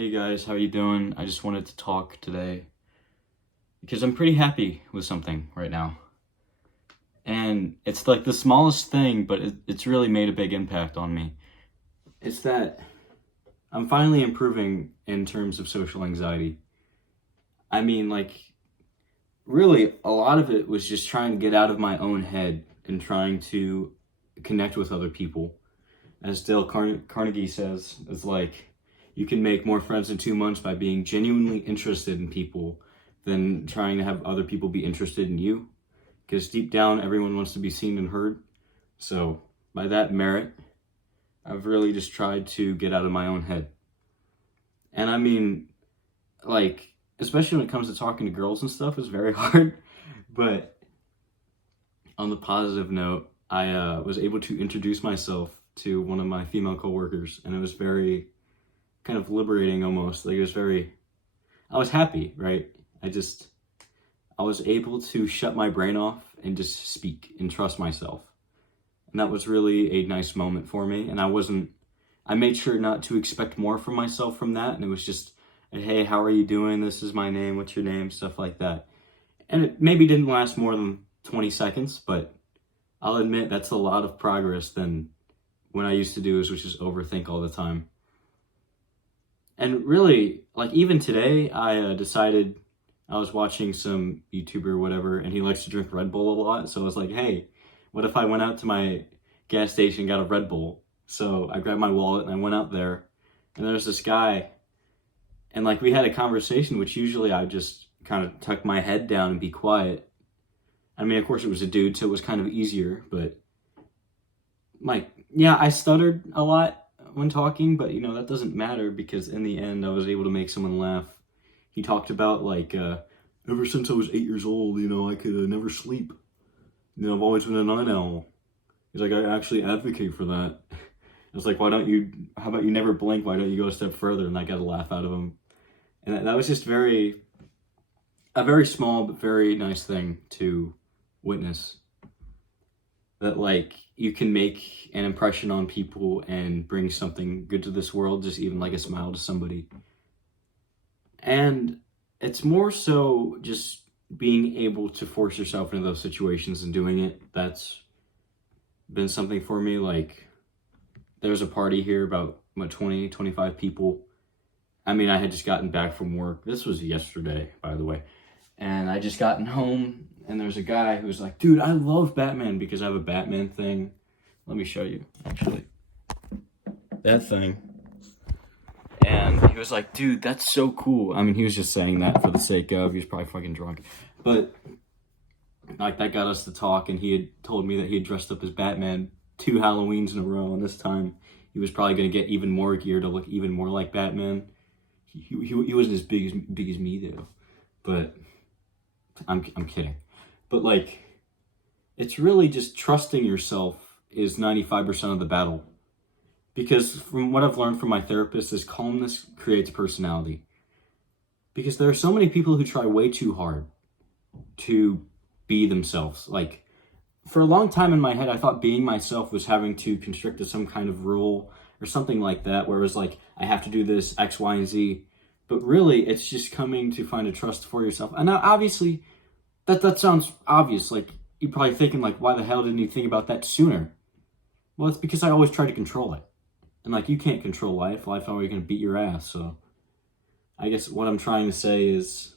Hey guys, how you doing? I just wanted to talk today because I'm pretty happy with something right now. And it's like the smallest thing, but it's really made a big impact on me. It's that I'm finally improving in terms of social anxiety. I mean, really, a lot of it was just trying to get out of my own head and trying to connect with other people. As Dale Carnegie says, it's like, you can make more friends in 2 months by being genuinely interested in people than trying to have other people be interested in you. Because deep down, everyone wants to be seen and heard. So, by that merit, I've really just tried to get out of my own head. And I mean, especially when it comes to talking to girls and stuff, it's very hard. But on the positive note, I was able to introduce myself to one of my female coworkers, and it was very kind of liberating almost. I was happy, right? I was able to shut my brain off and just speak and trust myself. And that was really a nice moment for me. And I made sure not to expect more from myself from that. And it was just, hey, how are you doing? This is my name. What's your name? Stuff like that. And it maybe didn't last more than 20 seconds, but I'll admit that's a lot of progress than when I used to do is just overthink all the time. And really, even today, I decided I was watching some YouTuber or whatever, and he likes to drink Red Bull a lot. So I was like, hey, what if I went out to my gas station and got a Red Bull? So I grabbed my wallet and I went out there, and there's this guy, and we had a conversation, which usually I just kind of tuck my head down and be quiet. I mean, of course it was a dude, so it was kind of easier, but yeah, I stuttered a lot when talking, but that doesn't matter because in the end I was able to make someone laugh. He talked about ever since I was 8 years old, I could never sleep. I've always been a night owl. He's like, I actually advocate for that. I was like, how about you never blink? Why don't you go a step further? And I got a laugh out of him. And that was just a very small but very nice thing to witness. That you can make an impression on people and bring something good to this world, just even a smile to somebody. And it's more so just being able to force yourself into those situations and doing it. That's been something for me. There was a party here, about 20, 25 people. I mean, I had just gotten back from work. This was yesterday, by the way. And I just gotten home, and there's a guy who's like, dude, I love Batman because I have a Batman thing. Let me show you, actually. That thing. And he was like, dude, that's so cool. I mean, he was just saying that for the sake of, he was probably fucking drunk. But, that got us to talk, and he had told me that he had dressed up as Batman 2 Halloweens in a row, and this time he was probably going to get even more gear to look even more like Batman. He wasn't as big as me, though. But I'm kidding. But it's really just trusting yourself is 95% of the battle. Because from what I've learned from my therapist is calmness creates personality. Because there are so many people who try way too hard to be themselves. For a long time in my head, I thought being myself was having to constrict to some kind of rule or something like that, where it was I have to do this X, Y, and Z. But really, it's just coming to find a trust for yourself. And now, obviously, that sounds obvious. You're probably thinking, why the hell didn't you think about that sooner? Well, it's because I always try to control it. And, you can't control life. Life's always going to beat your ass. So, I guess what I'm trying to say is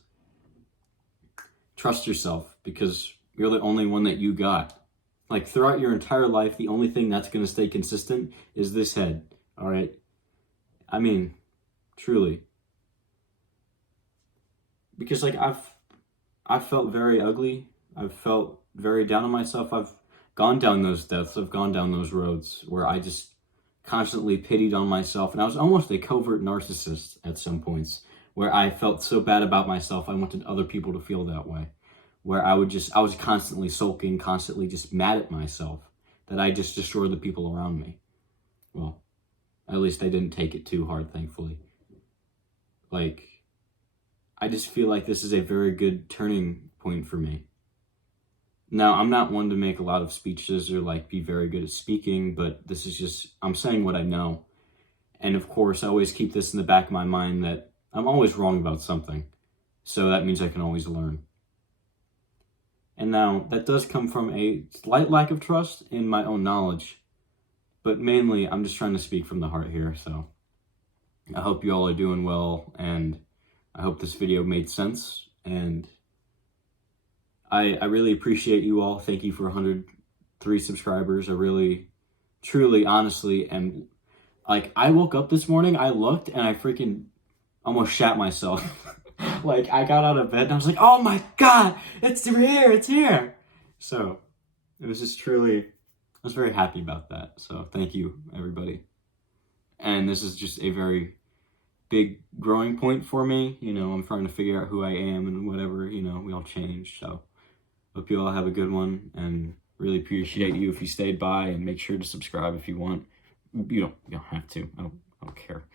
trust yourself because you're the only one that you got. Throughout your entire life, the only thing that's going to stay consistent is this head. All right? I mean, truly. Because, I've felt very ugly. I've felt very down on myself. I've gone down those depths. I've gone down those roads where I just constantly pitied on myself. And I was almost a covert narcissist at some points where I felt so bad about myself. I wanted other people to feel that way. Where I was constantly sulking, constantly just mad at myself that I just destroyed the people around me. Well, at least I didn't take it too hard, thankfully. I just feel like this is a very good turning point for me. Now, I'm not one to make a lot of speeches or be very good at speaking, but this is just, I'm saying what I know. And of course, I always keep this in the back of my mind that I'm always wrong about something. So that means I can always learn. And now, that does come from a slight lack of trust in my own knowledge. But mainly, I'm just trying to speak from the heart here. So I hope you all are doing well. And I hope this video made sense. And I really appreciate you all. Thank you for 103 subscribers. I really, truly, honestly, and like, I woke up this morning, I looked, and I freaking almost shat myself. Like, I got out of bed, and I was like, oh my god, it's here, it's here. So, it was just truly, I was very happy about that. So, thank you, everybody. And this is just a very big growing point for me. You know, I'm trying to figure out who I am and whatever, you know, we all change. So, hope you all have a good one, and really appreciate you if you stayed by, and make sure to subscribe if you want. You don't have to. I don't care.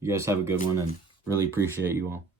You guys have a good one, and really appreciate you all.